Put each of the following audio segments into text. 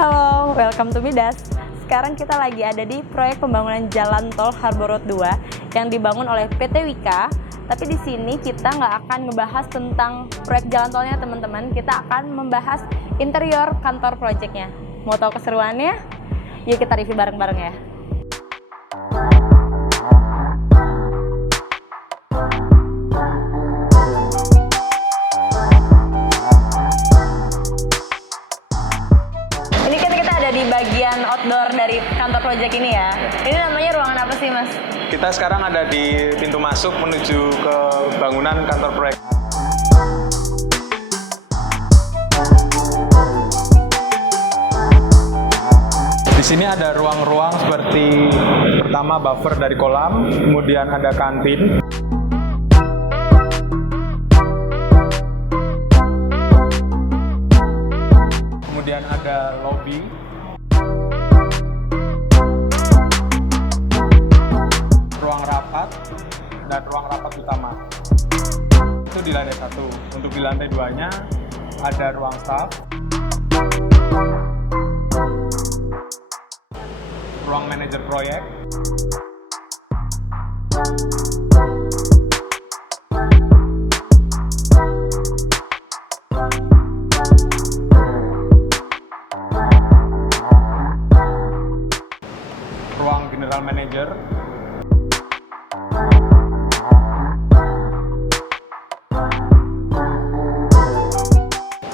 Halo, welcome to Midas. Sekarang kita lagi ada di proyek pembangunan Jalan Tol Harbor Road 2 yang dibangun oleh PT Wika. Tapi di sini kita nggak akan ngebahas tentang proyek jalan tolnya, teman-teman. Kita akan membahas interior kantor proyeknya. Mau tahu keseruannya? Yuk kita review bareng-bareng ya. Di bagian outdoor dari kantor proyek ini ya. Ini namanya ruangan apa sih, Mas? Kita sekarang ada di pintu masuk menuju ke bangunan kantor proyek. Di sini ada ruang-ruang seperti pertama buffer dari kolam, kemudian ada kantin. Kemudian ada lobby. Ruang rapat dan ruang rapat utama itu di lantai 1. Untuk di lantai 2-nya ada ruang staff, ruang manajer proyek, ruang general manager,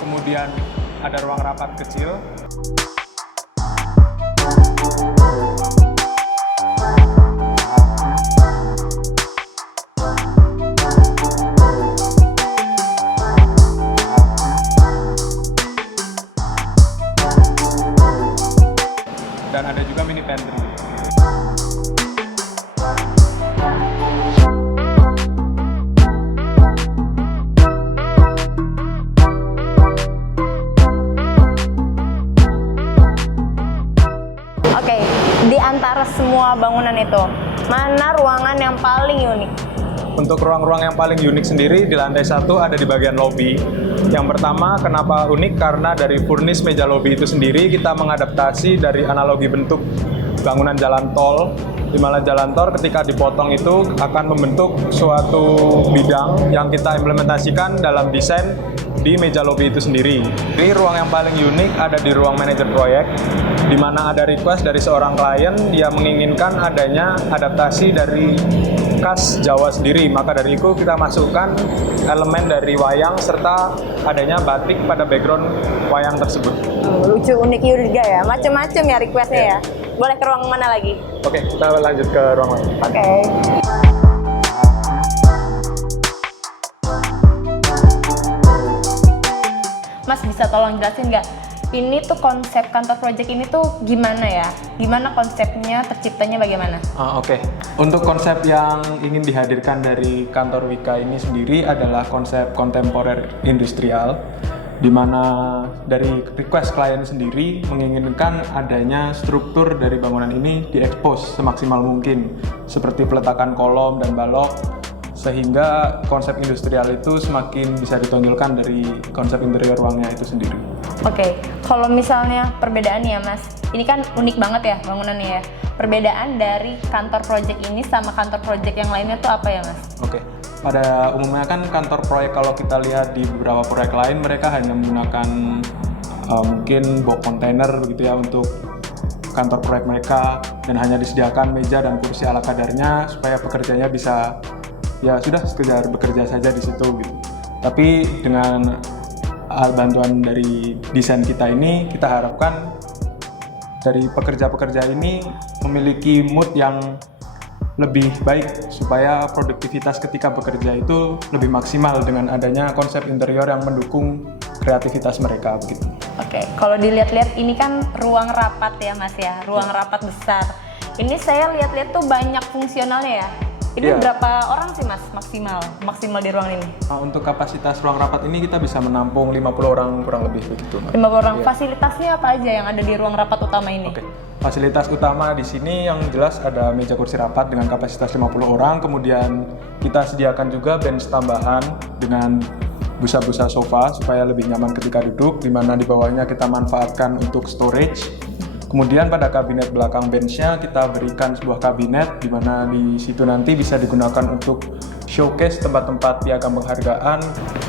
kemudian ada ruang rapat kecil, dan ada juga mini pantry. Oke, di antara semua bangunan itu, mana ruangan yang paling unik? Untuk ruang-ruang yang paling unik sendiri di lantai 1 ada di bagian lobby. Yang pertama, kenapa unik? Karena dari furnish meja lobby itu sendiri kita mengadaptasi dari analogi bentuk bangunan jalan tol, di mana jalan tol ketika dipotong itu akan membentuk suatu bidang yang kita implementasikan dalam desain di meja lobby itu sendiri. Jadi ruang yang paling unik ada di ruang manajer proyek, di mana ada request dari seorang klien yang menginginkan adanya adaptasi dari khas Jawa sendiri. Maka dari itu kita masukkan elemen dari wayang serta adanya batik pada background wayang tersebut. Lucu, unik juga ya, macem-macem ya requestnya ya. Boleh ke ruang mana lagi? Oke, kita lanjut ke ruang lain. Oke. Mas bisa tolong jelasin nggak? Ini tuh konsep kantor project ini tuh gimana ya? Gimana konsepnya, terciptanya bagaimana? Oke. Untuk konsep yang ingin dihadirkan dari kantor Wika ini sendiri adalah konsep kontemporer industrial, di mana dari request klien sendiri menginginkan adanya struktur dari bangunan ini diekspos semaksimal mungkin, seperti peletakan kolom dan balok, sehingga konsep industrial itu semakin bisa ditonjolkan dari konsep interior ruangnya itu sendiri. Oke, kalau misalnya perbedaan ya Mas, ini kan unik banget ya bangunannya ya. Perbedaan dari kantor project ini sama kantor project yang lainnya tuh apa ya Mas? Oke, pada umumnya kan kantor proyek kalau kita lihat di beberapa proyek lain mereka hanya menggunakan mungkin box kontainer begitu ya untuk kantor proyek mereka, dan hanya disediakan meja dan kursi ala kadarnya supaya pekerjanya bisa ya sudah sekedar bekerja saja di situ gitu. Tapi dengan bantuan dari desain kita ini, kita harapkan dari pekerja-pekerja ini memiliki mood yang lebih baik supaya produktivitas ketika bekerja itu lebih maksimal dengan adanya konsep interior yang mendukung kreativitas mereka begitu. Oke, kalau dilihat-lihat ini kan ruang rapat ya Mas ya, ruang rapat besar. Ini saya lihat-lihat tuh banyak fungsionalnya ya. Ini berapa orang sih Mas maksimal di ruang ini? Untuk kapasitas ruang rapat ini kita bisa menampung 50 orang kurang lebih begitu. 50 orang. Fasilitasnya apa aja yang ada di ruang rapat utama ini? Oke. Fasilitas utama di sini yang jelas ada meja kursi rapat dengan kapasitas 50 orang, kemudian kita sediakan juga bench tambahan dengan busa-busa sofa supaya lebih nyaman ketika duduk, di mana di bawahnya kita manfaatkan untuk storage. Kemudian pada kabinet belakang benchnya kita berikan sebuah kabinet di mana di situ nanti bisa digunakan untuk showcase tempat-tempat piagam penghargaan.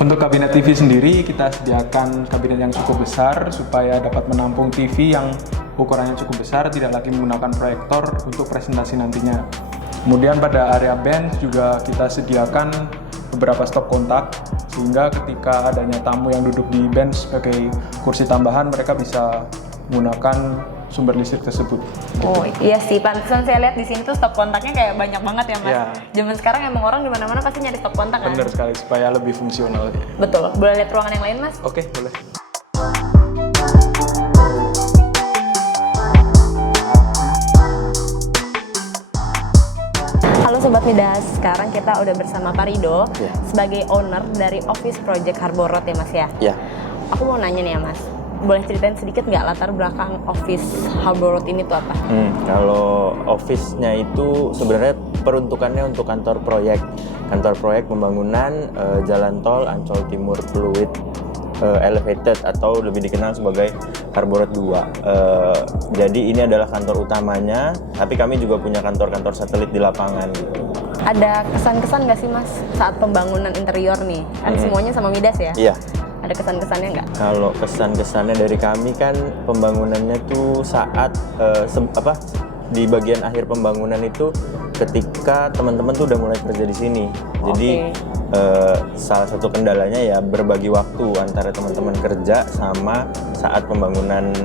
Untuk kabinet TV sendiri kita sediakan kabinet yang cukup besar supaya dapat menampung TV yang ukurannya cukup besar, tidak lagi menggunakan proyektor untuk presentasi nantinya. Kemudian pada area bench juga kita sediakan beberapa stop kontak sehingga ketika adanya tamu yang duduk di bench sebagai kursi tambahan mereka bisa menggunakan sumber listrik tersebut. Oh iya sih, pantesan saya lihat di sini tuh stop kontaknya kayak banyak banget ya Mas. Ya. Zaman sekarang emang orang di mana-mana pasti nyari stop kontak kan? Bener sekali, supaya lebih fungsional. Betul. Boleh lihat ruangan yang lain Mas? Oke, boleh. Halo Sobat Midas, sekarang kita udah bersama Pak Rido sebagai owner dari Office Project Harbor Road ya Mas ya? Iya. Aku mau nanya nih ya Mas, boleh ceritain sedikit nggak latar belakang Office Harbor Road ini tuh apa? Kalau office-nya itu sebenarnya peruntukannya untuk kantor proyek pembangunan jalan tol Ancol Timur Fluid Elevated atau lebih dikenal sebagai Harbor Road 2. Jadi ini adalah kantor utamanya, tapi kami juga punya kantor-kantor satelit di lapangan gitu. Ada kesan-kesan nggak sih Mas saat pembangunan interior nih? Kan semuanya sama Midas ya? Iya. Ada kesan-kesannya nggak? Kalau kesan-kesannya dari kami kan pembangunannya tuh saat di bagian akhir pembangunan itu ketika teman-teman tuh udah mulai kerja di sini. Jadi salah satu kendalanya ya berbagi waktu antara teman-teman kerja sama saat pembangunan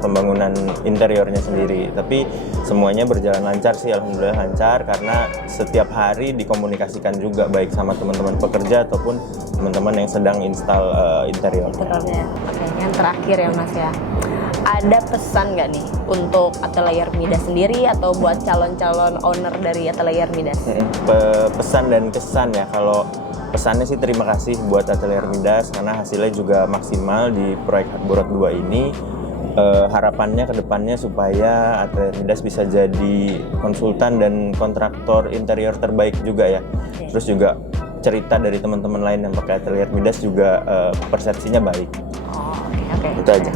pembangunan interiornya sendiri. Tapi semuanya berjalan lancar sih, alhamdulillah lancar karena setiap hari dikomunikasikan juga baik sama teman-teman pekerja ataupun teman-teman yang sedang install interior. Interiornya. Oke, yang terakhir ya Mas ya. Ada pesan nggak nih untuk Atelier Midas sendiri atau buat calon-calon owner dari Atelier Midas? Pesan dan kesan ya, kalau pesannya sih terima kasih buat Atelier Midas karena hasilnya juga maksimal di proyek Harbor Road 2 ini. Harapannya ke depannya supaya Atelier Midas bisa jadi konsultan dan kontraktor interior terbaik juga ya. Terus juga cerita dari teman-teman lain yang pakai Atelier Midas juga persepsinya baik. Oke. Itu aja.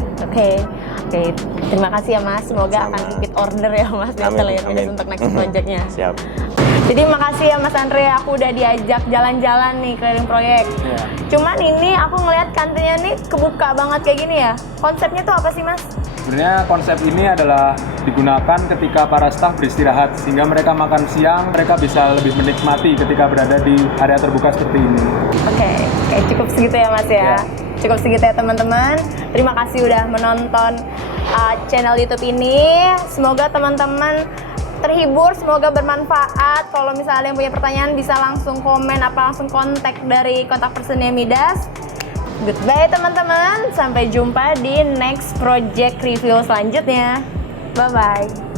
Oke, terima kasih ya Mas. Semoga akan repeat order ya Mas di Atelier Midas untuk next project-nya. Siap. Jadi makasih ya Mas Andre, aku udah diajak jalan-jalan nih keliling proyek. Cuman ini aku ngelihat kantinnya nih kebuka banget kayak gini ya. Konsepnya tuh apa sih Mas? Sebenarnya konsep ini adalah digunakan ketika para staf beristirahat sehingga mereka makan siang, mereka bisa lebih menikmati ketika berada di area terbuka seperti ini. Oke, cukup segitu ya Mas ya. Cukup segitu ya teman-teman. Terima kasih udah menonton channel YouTube ini. Semoga teman-teman terhibur, semoga bermanfaat. Kalau misalnya ada yang punya pertanyaan bisa langsung komen apa langsung kontak dari kontak personnya Midas. Goodbye teman-teman, sampai jumpa di next project review selanjutnya. Bye-bye.